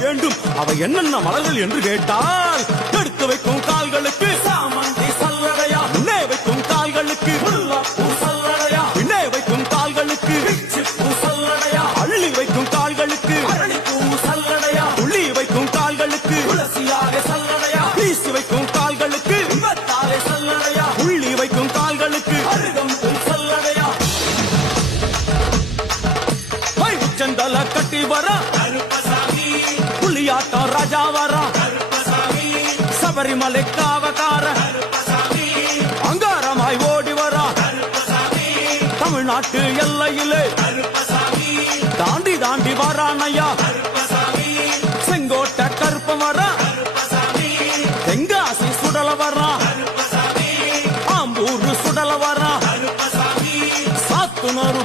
வேண்டும். அவை என்னென்ன மலர்கள் என்று கேட்டால் எடுத்து வைக்கும் கால்களுக்கு. சாமந்தி சல்லடையா. முன்னே வைக்கும் கால்களுக்கு. சல்லடையா. பின்னே வைக்கும் கால்களுக்கு. சல்லடையா. அள்ளி வைக்கும் கால்களுக்கு. சல்லடையா. துள்ளி வைக்கும் கால்களுக்கு. துளசியாக சல்லடையா. வீசி வைக்கும் கால்களுக்கு. சல்லடையா. உள்ளி வைக்கும் கால்களுக்கு. அருகம்புல் சல்லடையா. ஹை, உச்சந்தல கட்டி வர ராஜா வரா சபரிமலைக்கு அவதார அங்காரமாய் ஓடி வரா. தமிழ்நாட்டு எல்லையிலே தாண்டி தாண்டி வரானையா செங்கோட்ட கருப்பம் வரா. தெங்காசி சுடல வரா. ஆம்பூர் சுடல வரா. சாத்துணரு